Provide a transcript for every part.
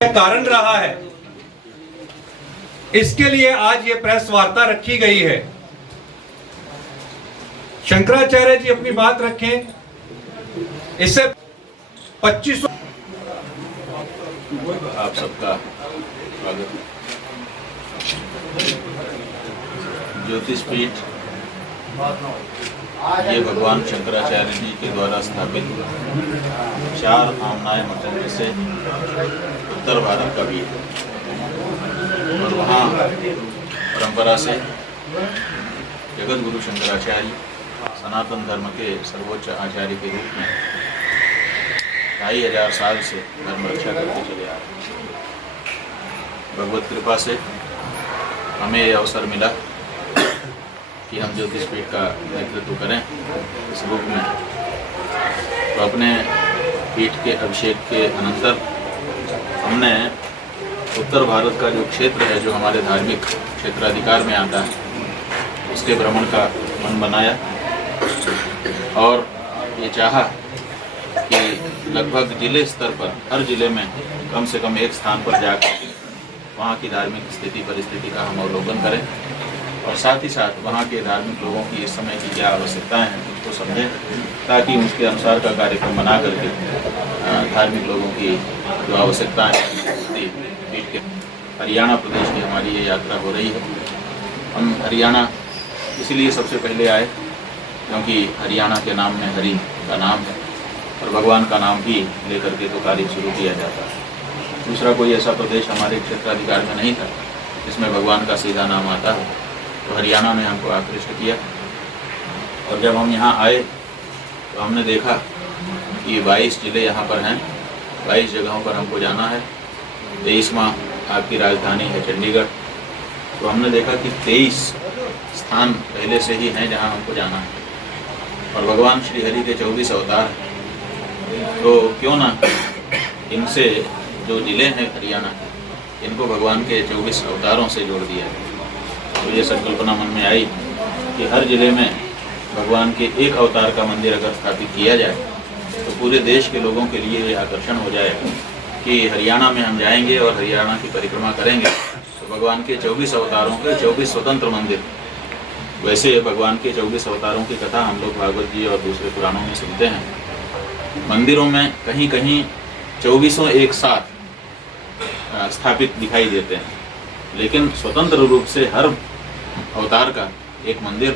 कारण रहा है। इसके लिए आज ये प्रेस वार्ता रखी गई है। शंकराचार्य जी अपनी बात रखें। इससे 2500 आप सबका स्वागत। ज्योतिष पीठ ये भगवान शंकराचार्य जी के द्वारा स्थापित 4 आमनाय मठों में से उत्तर भारत का भी है और वहाँ परंपरा से जगत गुरु शंकराचार्य सनातन धर्म के सर्वोच्च आचार्य के रूप में 2500 साल से धर्म रक्षा करते चले आ रहे हैं। भगवत कृपा से हमें ये अवसर मिला कि हम ज्योतिष पीठ का नेतृत्व करें इस रूप में। तो अपने पीठ के अभिषेक के अनंतर हमने उत्तर भारत का जो क्षेत्र है, जो हमारे धार्मिक क्षेत्राधिकार में आता है, उसके भ्रमण का मन बनाया और ये चाहा कि लगभग जिले स्तर पर हर जिले में कम से कम एक स्थान पर जाकर वहाँ की धार्मिक स्थिति परिस्थिति का हम अवलोकन करें और साथ ही साथ वहाँ के धार्मिक लोगों की इस समय की क्या आवश्यकताएं हैं उसको समझें, ताकि उसके अनुसार का कार्यक्रम बना करके धार्मिक लोगों की जो आवश्यकताएं हैं। पीठ के हरियाणा प्रदेश की हमारी ये यात्रा हो रही है। हम हरियाणा इसलिए सबसे पहले आए क्योंकि हरियाणा के नाम में हरि का नाम है और भगवान का नाम भी लेकर के तो कार्य शुरू किया जाता है। दूसरा कोई ऐसा प्रदेश हमारे क्षेत्राधिकार में नहीं था जिसमें भगवान का सीधा नाम आता है, तो हरियाणा ने हमको आकृष्ट किया। और जब हम यहाँ आए तो हमने देखा कि 22 जिले यहाँ पर हैं, 22 जगहों पर हमको जाना है। 23वां आपकी राजधानी है चंडीगढ़। तो हमने देखा कि 23 स्थान पहले से ही हैं जहाँ हमको जाना है और भगवान श्री हरि के 24 अवतार हैं। तो क्यों ना इनसे जो जिले हैं हरियाणा के, इनको भगवान के 24 अवतारों से जोड़ दिया है। तो ये संकल्पना मन में आई कि हर जिले में भगवान के एक अवतार का मंदिर अगर स्थापित किया जाए तो पूरे देश के लोगों के लिए ये आकर्षण हो जाएगा कि हरियाणा में हम जाएंगे और हरियाणा की परिक्रमा करेंगे तो भगवान के 24 अवतारों के 24 स्वतंत्र मंदिर। वैसे भगवान के 24 अवतारों की कथा हम लोग भागवत जी और दूसरे पुराणों में सुनते हैं। मंदिरों में कहीं कहीं 24 एक साथ स्थापित दिखाई देते हैं, लेकिन स्वतंत्र रूप से हर अवतार का एक मंदिर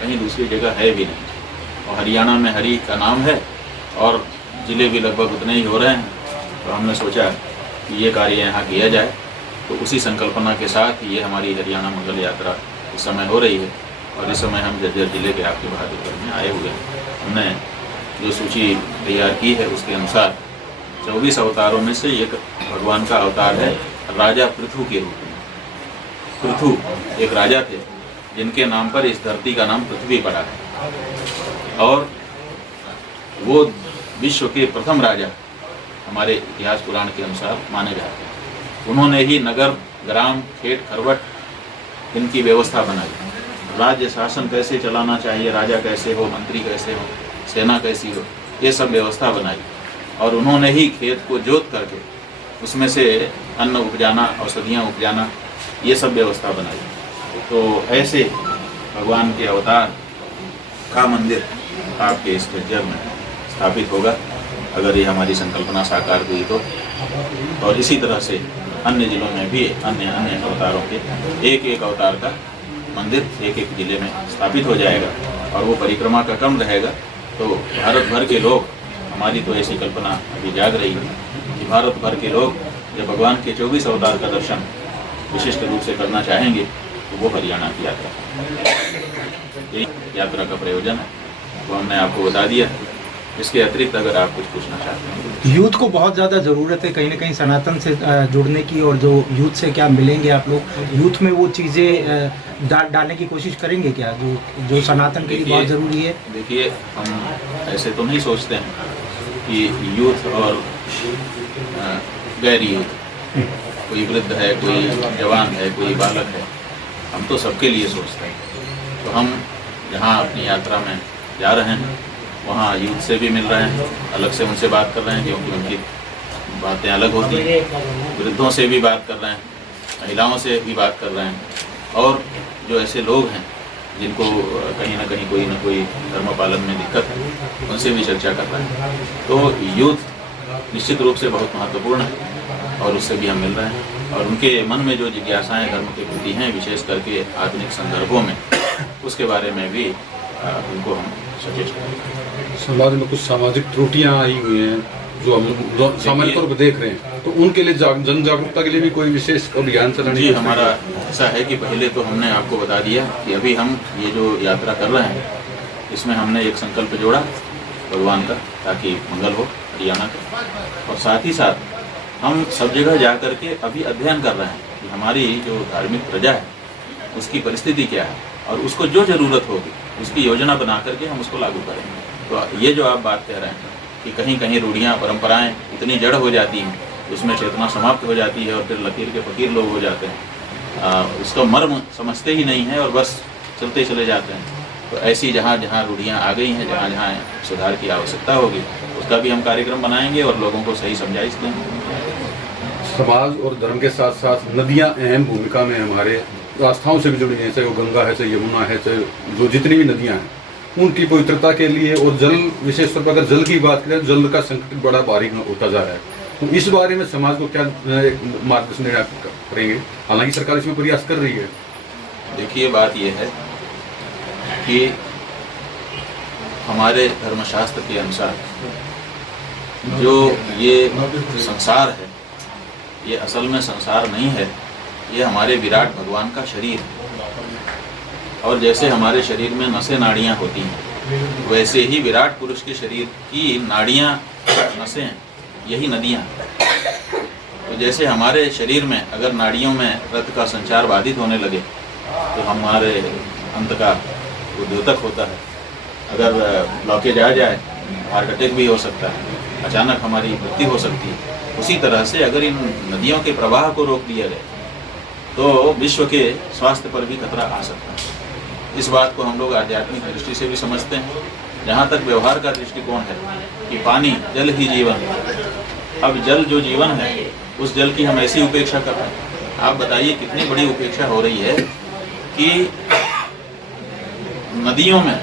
कहीं दूसरी जगह है भी नहीं। और हरियाणा में हरि का नाम है और जिले भी लगभग उतने ही हो रहे हैं। तो हमने सोचा कि ये कार्य यहाँ किया जाए। तो उसी संकल्पना के साथ ये हमारी हरियाणा मंगल यात्रा इस समय हो रही है और इस समय हम जज्जर जिले के आपके बहादुरगढ़ में आए हुए हैं। हमने जो सूची तैयार की है उसके अनुसार 24 अवतारों में से एक भगवान का अवतार है राजा पृथु के रूप में। पृथु एक राजा थे जिनके नाम पर इस धरती का नाम पृथ्वी पड़ा है और वो विश्व के प्रथम राजा हमारे इतिहास पुराण के अनुसार माने जाते हैं। उन्होंने ही नगर ग्राम खेत खरवट इनकी व्यवस्था बनाई। राज्य शासन कैसे चलाना चाहिए, राजा कैसे हो, मंत्री कैसे हो, सेना कैसी हो, ये सब व्यवस्था बनाई और उन्होंने ही खेत को जोत करके उसमें से अन्न उपजाना, औषधियाँ उपजाना, ये सब व्यवस्था बनाई। तो ऐसे भगवान के अवतार का मंदिर आपके इस जज्जर में स्थापित होगा अगर ये हमारी संकल्पना साकार हुई तो। और इसी तरह से अन्य जिलों में भी अन्य अन्य अवतारों के एक एक अवतार का मंदिर एक एक जिले में स्थापित हो जाएगा और वो परिक्रमा का क्रम रहेगा। तो भारत भर के लोग, हमारी तो ऐसी कल्पना अभी जाग रही है कि भारत भर के लोग जब भगवान के 24 अवतार का दर्शन विशिष्ट रूप से करना चाहेंगे तो वो हरियाणा की यात्रा, ये यात्रा का प्रयोजन है। वो हमने आपको बता दिया। इसके अतिरिक्त अगर आप कुछ पूछना चाहते हैं। यूथ को बहुत ज़्यादा ज़रूरत है कहीं ना कहीं सनातन से जुड़ने की, और जो यूथ से क्या मिलेंगे आप लोग, यूथ में वो चीज़ें डालने की कोशिश करेंगे क्या जो सनातन के लिए बहुत ज़रूरी है? देखिए, हम ऐसे तो नहीं सोचते हैं कि यूथ और गैर यूथ, कोई वृद्ध है, कोई जवान है, कोई बालक है, हम तो सबके लिए सोचते हैं। तो हम जहाँ अपनी यात्रा में जा रहे हैं वहाँ यूथ से भी मिल रहे हैं, अलग से उनसे बात कर रहे हैं क्योंकि उनकी बातें अलग होती हैं। वृद्धों से भी बात कर रहे हैं, महिलाओं से भी बात कर रहे हैं, और जो ऐसे लोग हैं जिनको कहीं ना कहीं कोई ना कोई धर्म पालन में दिक्कत है, उनसे भी चर्चा कर रहे हैं। तो यूथ निश्चित रूप से बहुत महत्वपूर्ण है और उससे भी हम मिल रहे हैं, और उनके मन में जो जिज्ञासाएं धर्म के प्रति हैं, विशेष करके आधुनिक संदर्भों में, उसके बारे में भी उनको हम सचेत करें। समाज में कुछ सामाजिक त्रुटियां आई हुई हैं जो हम लोग सामान्य तौर पर देख रहे हैं, तो उनके लिए जन जागरूकता के लिए भी कोई विशेष अभियान चलाने जी, हमारा ऐसा है कि पहले तो हमने आपको बता दिया कि अभी हम ये जो यात्रा कर रहे हैं, इसमें हमने एक संकल्प जोड़ा भगवान का, ताकि मंगल हो हरियाणा का, और साथ ही साथ हम सब जगह जा कर के अभी अध्ययन कर रहे हैं कि हमारी जो धार्मिक प्रजा है उसकी परिस्थिति क्या है, और उसको जो ज़रूरत होगी उसकी योजना बना करके हम उसको लागू करेंगे। तो ये जो आप बात कह रहे हैं कि कहीं कहीं रूढ़ियाँ परंपराएं इतनी जड़ हो जाती हैं, उसमें चेतना समाप्त हो जाती है और फिर लकीर के फकीर लोग हो जाते हैं, उसका मर्म समझते ही नहीं है और बस चलते चले जाते हैं। तो ऐसी जहाँ जहाँ रूढ़ियाँ आ गई हैं, जहाँ जहाँ सुधार की आवश्यकता होगी, उसका भी हम कार्यक्रम बनाएंगे और लोगों को सही समझाइश देंगे। समाज और धर्म के साथ साथ नदियां अहम भूमिका में हमारे आस्थाओं से भी जुड़ी हैं, चाहे वो गंगा है, चाहे यमुना है, चाहे जो जितनी भी नदियां हैं, उनकी पवित्रता के लिए, और जल विशेष तौर पर अगर जल की बात करें, जल का संकट बड़ा भारी होता जा रहा है। तो इस बारे में समाज को क्या मार्गदर्शन करेंगे? हालांकि सरकार इसमें प्रयास कर रही है। देखिए, बात यह है कि हमारे धर्मशास्त्र के अनुसार जो ये संसार है, ये असल में संसार नहीं है, ये हमारे विराट भगवान का शरीर है। और जैसे हमारे शरीर में नसें नाड़ियाँ होती हैं, वैसे ही विराट पुरुष के शरीर की नाड़ियाँ, नसें हैं, यही नदियाँ। तो जैसे हमारे शरीर में अगर नाड़ियों में रक्त का संचार बाधित होने लगे तो हमारे अंत का उद्योतक होता है। अगर ब्लॉकेज आ जाए, हार्ट अटैक भी हो सकता है, अचानक हमारी मृत्यु हो सकती है। उसी तरह से अगर इन नदियों के प्रवाह को रोक दिया जाए तो विश्व के स्वास्थ्य पर भी खतरा आ सकता है। इस बात को हम लोग आध्यात्मिक दृष्टि से भी समझते हैं। जहाँ तक व्यवहार का दृष्टिकोण है कि पानी, जल ही जीवन है। अब जल जो जीवन है, उस जल की हम ऐसी उपेक्षा कर रहे हैं। आप बताइए कितनी बड़ी उपेक्षा हो रही है कि नदियों में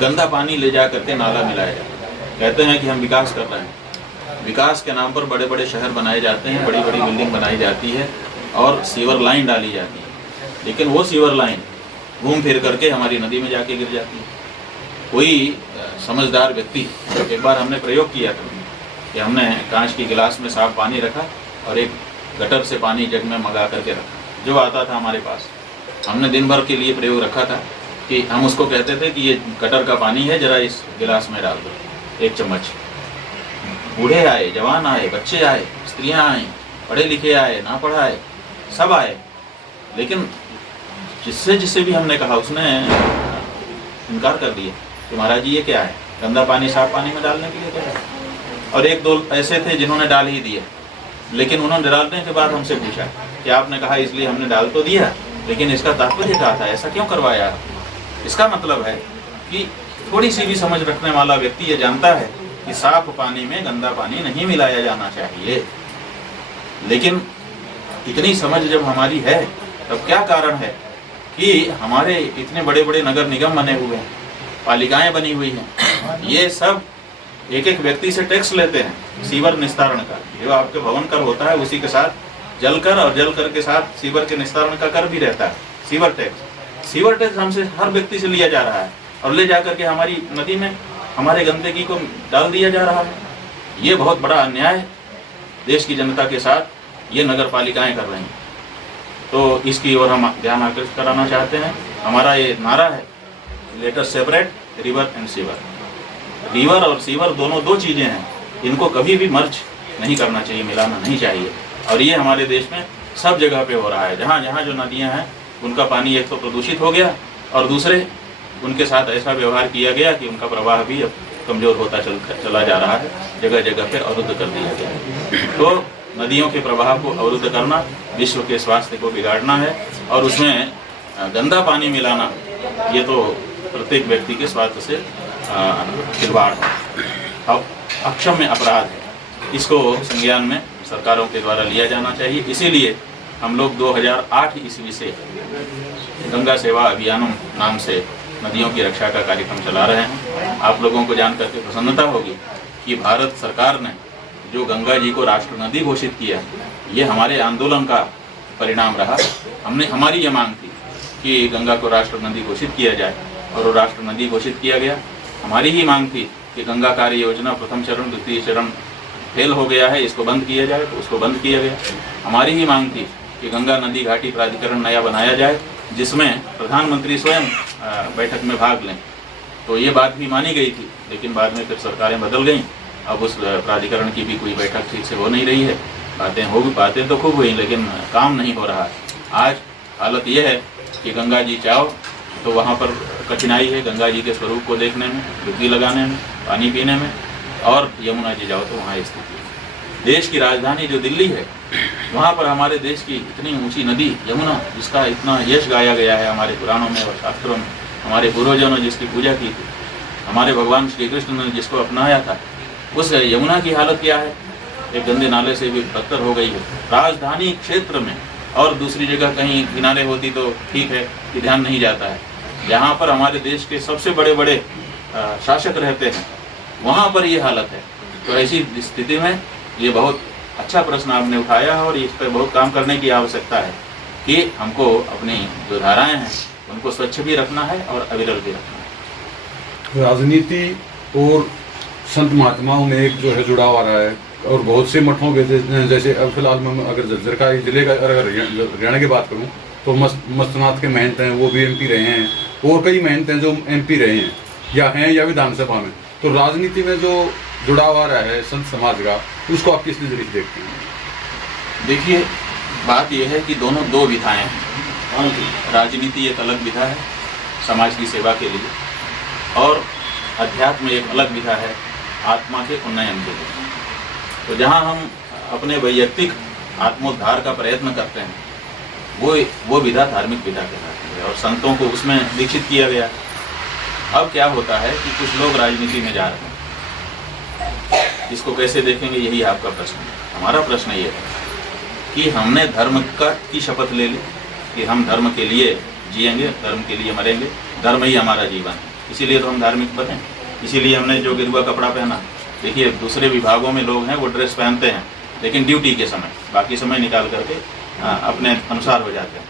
गंदा पानी ले जा करके नाला मिलाया जाता है। कहते हैं कि हम विकास कर रहे हैं। विकास के नाम पर बड़े बड़े शहर बनाए जाते हैं, बड़ी बड़ी बिल्डिंग बनाई जाती है और सीवर लाइन डाली जाती है, लेकिन वो सीवर लाइन घूम फिर करके हमारी नदी में जाके गिर जाती है। कोई समझदार व्यक्ति, एक बार हमने प्रयोग किया था कि हमने कांच की गिलास में साफ पानी रखा और एक गटर से पानी जग में मंगा करके रखा, जो आता था हमारे पास। हमने दिन भर के लिए प्रयोग रखा था कि हम उसको कहते थे कि ये गटर का पानी है, जरा इस गिलास में डाल दो 1 चम्मच। बूढ़े आए, जवान आए, बच्चे आए, स्त्रियां आई, पढ़े लिखे आए, ना पढ़ाए, सब आए, लेकिन जिससे भी हमने कहा उसने इनकार कर दिया कि महाराज जी ये क्या है, गंदा पानी साफ पानी में डालने के लिए क्या है। और 1-2 ऐसे थे जिन्होंने डाल ही दिया, लेकिन उन्होंने डालने के बाद हमसे पूछा कि आपने कहा इसलिए हमने डाल तो दिया, लेकिन इसका तात्पर्य क्या था, ऐसा क्यों करवाया। इसका मतलब है कि थोड़ी सी भी समझ रखने वाला व्यक्ति ये जानता है कि साफ पानी में गंदा पानी नहीं मिलाया जाना चाहिए। लेकिन इतनी समझ जब हमारी है, तब क्या कारण है कि हमारे इतने बड़े बड़े नगर निगम बने हुए हैं, पालिकाएं बनी हुई हैं, ये सब एक एक व्यक्ति से टैक्स लेते हैं सीवर निस्तारण का। जो आपके भवन कर होता है उसी के साथ जल कर, और जल कर के साथ सीवर के निस्तारण का कर भी रहता है, सीवर टैक्स। सीवर टैक्स हमसे हर व्यक्ति से लिया जा रहा है और ले जा करके हमारी नदी में हमारे गंदगी को डाल दिया जा रहा है। ये बहुत बड़ा अन्याय देश की जनता के साथ ये नगर पालिकाएं कर रही हैं। तो इसकी ओर हम ध्यान आकर्षित कराना चाहते हैं। हमारा ये नारा है, let us separate river and sewer. River और सीवर दोनों 2 चीज़ें हैं, इनको कभी भी मर्ज नहीं करना चाहिए, मिलाना नहीं चाहिए। और ये हमारे देश में सब जगह पे हो रहा है। जहाँ जहाँ जो नदियाँ हैं उनका पानी एक तो प्रदूषित हो गया, और दूसरे उनके साथ ऐसा व्यवहार किया गया कि उनका प्रवाह भी अब कमज़ोर होता चला जा रहा है, जगह जगह पे अवरुद्ध कर दिया गया है। तो नदियों के प्रवाह को अवरुद्ध करना विश्व के स्वास्थ्य को बिगाड़ना है, और उसमें गंदा पानी मिलाना ये तो प्रत्येक व्यक्ति के स्वास्थ्य से खिलवाड़ है, अब अक्षम्य अपराध है। इसको संज्ञान में सरकारों के द्वारा लिया जाना चाहिए। इसीलिए हम लोग 2008 ईस्वी से गंगा सेवा अभियानों नाम से नदियों की रक्षा का कार्यक्रम चला रहे हैं। आप लोगों को जानकर के प्रसन्नता होगी कि भारत सरकार ने जो गंगा जी को राष्ट्र नदी घोषित किया, ये हमारे आंदोलन का परिणाम रहा। हमारी ये मांग थी कि गंगा को राष्ट्र नदी घोषित किया जाए और वो राष्ट्र नदी घोषित किया गया। हमारी ही मांग थी कि गंगा कार्य योजना प्रथम चरण द्वितीय चरण फेल हो गया है, इसको बंद किया जाए, तो उसको बंद किया गया। हमारी ही मांग थी कि गंगा नदी घाटी प्राधिकरण नया बनाया जाए जिसमें प्रधानमंत्री स्वयं बैठक में भाग लें, तो ये बात भी मानी गई थी। लेकिन बाद में फिर सरकारें बदल गईं, अब उस प्राधिकरण की भी कोई बैठक ठीक से हो नहीं रही है। बातें तो खूब हुई लेकिन काम नहीं हो रहा है। आज हालत यह है कि गंगा जी चाहो तो वहाँ पर कठिनाई है गंगा जी के स्वरूप को देखने में, डुबकी लगाने में, पानी पीने में, और यमुना जी जाओ तो वहाँ स्थिति है। देश की राजधानी जो दिल्ली है, वहाँ पर हमारे देश की इतनी ऊंची नदी यमुना, जिसका इतना यश गाया गया है हमारे पुराणों में और शास्त्रों में, हमारे पूर्वजों ने जिसकी पूजा की थी, हमारे भगवान श्री कृष्ण ने जिसको अपनाया था, उस यमुना की हालत क्या है? एक गंदे नाले से भी बदतर हो गई है। राजधानी क्षेत्र में और दूसरी जगह कहीं किनारे होती तो ठीक है कि ध्यान नहीं जाता है। जहाँ पर हमारे देश के सबसे बड़े बड़े शासक रहते हैं, वहाँ पर ये हालत है। तो ऐसी स्थिति में ये बहुत अच्छा प्रश्न आपने उठाया और इस पर बहुत काम करने की आवश्यकता है कि हमको अपनी जो धाराएं हैं उनको स्वच्छ भी रखना है और अविरल भी रखना है। राजनीति और संत महात्माओं में एक जो है जुड़ाव आ रहा है, और बहुत से मठों के जैसे अब फिलहाल मैं अगर झज्जर का जिले का अगर हरियाणा की बात करूं तो मस्तनाथ के महंत हैं, वो भी एमपी रहे हैं, और कई महंत हैं जो एमपी रहे हैं या विधानसभा में। तो राजनीति में जो जुड़ाव आ रहा है संत समाज का, उसको आप किस नजरिए से देखते हैं? देखिए, बात यह है कि दोनों दो विधाएं हैं। राजनीति एक अलग विधा है समाज की सेवा के लिए, और अध्यात्म एक अलग विधा है आत्मा के उन्नयन के लिए। तो जहाँ हम अपने वैयक्तिक आत्मोद्धार का प्रयत्न करते हैं, वो विधा धार्मिक विधा कहलाती है और संतों को उसमें दीक्षित किया गया। अब क्या होता है कि कुछ लोग राजनीति में जा रहे हैं, इसको कैसे देखेंगे, यही आपका प्रश्न है। हमारा प्रश्न ये है कि हमने धर्म की शपथ ले ली कि हम धर्म के लिए जिएंगे, धर्म के लिए मरेंगे, धर्म ही हमारा जीवन है। इसीलिए तो हम धार्मिक बने, इसीलिए हमने जो गेरुआ कपड़ा पहना। देखिए, दूसरे विभागों में लोग हैं वो ड्रेस पहनते हैं, लेकिन ड्यूटी के समय, बाकी समय निकाल करके अपने अनुसार हो जाते हैं।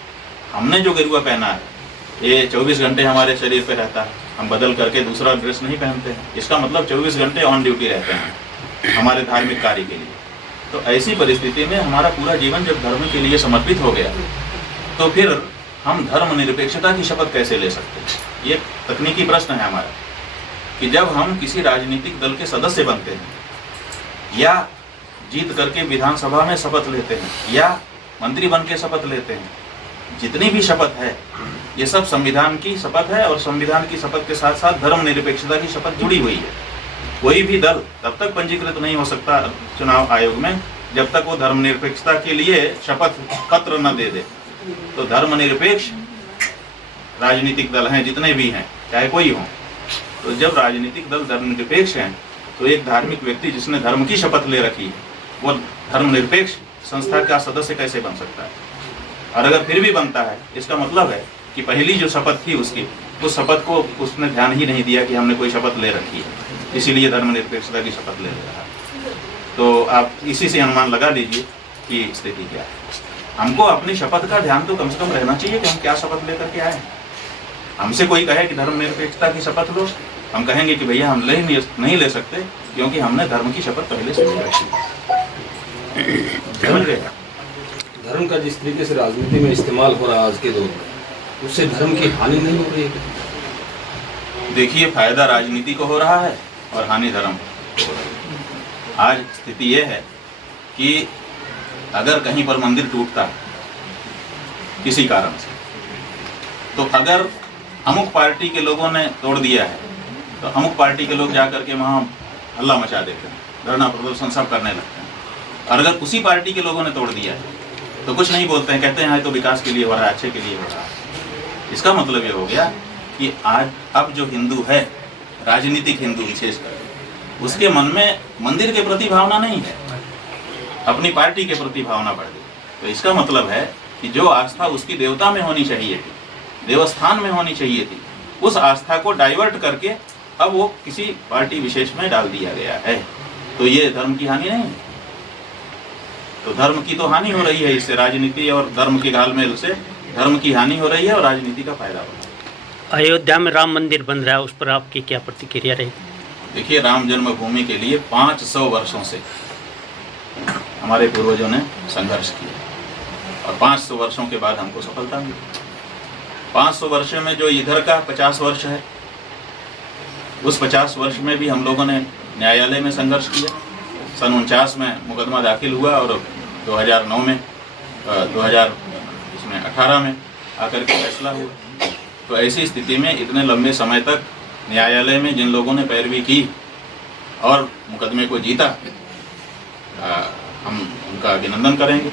हमने जो गेरुआ पहना है ये 24 घंटे हमारे शरीर पे रहता है, हम बदल करके दूसरा ड्रेस नहीं पहनते हैं। इसका मतलब 24 घंटे ऑन ड्यूटी रहते हैं हमारे धार्मिक कार्य के लिए। तो ऐसी परिस्थिति में हमारा पूरा जीवन जब धर्म के लिए समर्पित हो गया, तो फिर हम धर्मनिरपेक्षता की शपथ कैसे ले सकते हैं? ये तकनीकी प्रश्न है हमारा कि जब हम किसी राजनीतिक दल के सदस्य बनते हैं या जीत करके विधानसभा में शपथ लेते हैं या मंत्री बन के शपथ लेते हैं, जितनी भी शपथ है ये सब संविधान की शपथ है, और संविधान की शपथ के साथ साथ धर्मनिरपेक्षता की शपथ जुड़ी हुई है। कोई भी दल तब तक पंजीकृत नहीं हो सकता चुनाव आयोग में जब तक वो धर्मनिरपेक्षता के लिए शपथ पत्र न दे दे। तो धर्मनिरपेक्ष राजनीतिक दल हैं जितने भी हैं, चाहे कोई हो, तो जब राजनीतिक दल धर्मनिरपेक्ष हैं तो एक धार्मिक व्यक्ति जिसने धर्म की शपथ ले रखी है वो धर्मनिरपेक्ष संस्था का सदस्य कैसे बन सकता है? और अगर फिर भी बनता है, इसका मतलब है कि पहली जो शपथ थी उसकी, उस शपथ को उसने ध्यान ही नहीं दिया कि हमने कोई शपथ ले रखी है, इसीलिए धर्मनिरपेक्षता की शपथ ले रहा है। तो आप इसी से अनुमान लगा लीजिए कि स्थिति क्या है। हमको अपनी शपथ का ध्यान तो कम से कम रहना चाहिए कि हम क्या शपथ लेकर के आए। हमसे कोई कहे कि धर्मनिरपेक्षता की शपथ लो, हम कहेंगे कि भैया हम नहीं ले सकते क्योंकि हमने धर्म की शपथ पहले से ले रखी है। समझ गए? धर्म का जिस तरीके से राजनीति में इस्तेमाल हो रहा है आज के दौर में, उससे धर्म की हानि नहीं हो रही है? देखिए, फायदा राजनीति को हो रहा है और हानि धर्म को हो रही है। आज स्थिति यह है कि अगर कहीं पर मंदिर टूटता है किसी कारण से, तो अगर अमुक पार्टी के लोगों ने तोड़ दिया है तो अमुक पार्टी के लोग जाकर के वहाँ हल्ला मचा देते हैं, धरना प्रदर्शन सब करने लगते हैं। और अगर उसी पार्टी के लोगों ने तोड़ दिया है तो कुछ नहीं बोलते हैं, कहते हैं तो विकास के लिए हो रहा है, अच्छे के लिए हो रहा है। इसका मतलब ये हो गया कि आज अब जो हिंदू है, राजनीतिक हिंदू विशेषकर, उसके मन में मंदिर के प्रति भावना नहीं है, अपनी पार्टी के प्रति भावना बढ़ गई। तो इसका मतलब है कि जो आस्था उसकी देवता में होनी चाहिए थी, देवस्थान में होनी चाहिए थी, उस आस्था को डाइवर्ट करके अब वो किसी पार्टी विशेष में डाल दिया गया है। तो ये धर्म की हानि नहीं है। तो धर्म की तो हानि हो रही है इससे, राजनीति और धर्म के घालमेल से धर्म की हानि हो रही है और राजनीति का फायदा हो रहा है। अयोध्या में राम मंदिर बन रहा है, उस पर आपकी क्या प्रतिक्रिया रही? देखिए, राम जन्मभूमि के लिए 500 वर्षों से हमारे पूर्वजों ने संघर्ष किया और 500 वर्षों के बाद हमको सफलता मिली। 500 वर्ष में जो इधर का 50 वर्ष है, उस 50 वर्ष में भी हम लोगों ने न्यायालय में संघर्ष किया। सन 49 में मुकदमा दाखिल हुआ और 2009 में 2018 में आकर के फैसला हुआ। तो ऐसी स्थिति में इतने लंबे समय तक न्यायालय में जिन लोगों ने पैरवी की और मुकदमे को जीता, हम उनका अभिनंदन करेंगे।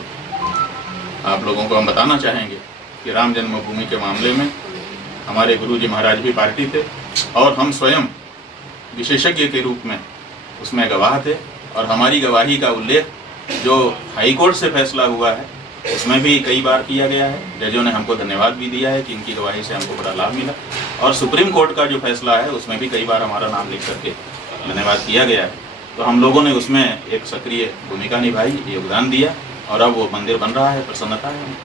आप लोगों को हम बताना चाहेंगे कि राम जन्मभूमि के मामले में हमारे गुरुजी महाराज भी पार्टी थे और हम स्वयं विशेषज्ञ के रूप में उसमें गवाह थे और हमारी गवाही का उल्लेख जो हाई कोर्ट से फैसला हुआ है उसमें भी कई बार किया गया है। जजों ने हमको धन्यवाद भी दिया है कि इनकी गवाही से हमको बड़ा लाभ मिला और सुप्रीम कोर्ट का जो फैसला है उसमें भी कई बार हमारा नाम लिख करके धन्यवाद किया गया है। तो हम लोगों ने उसमें एक सक्रिय भूमिका निभाई, योगदान दिया और अब वो मंदिर बन रहा है, प्रसन्नता है।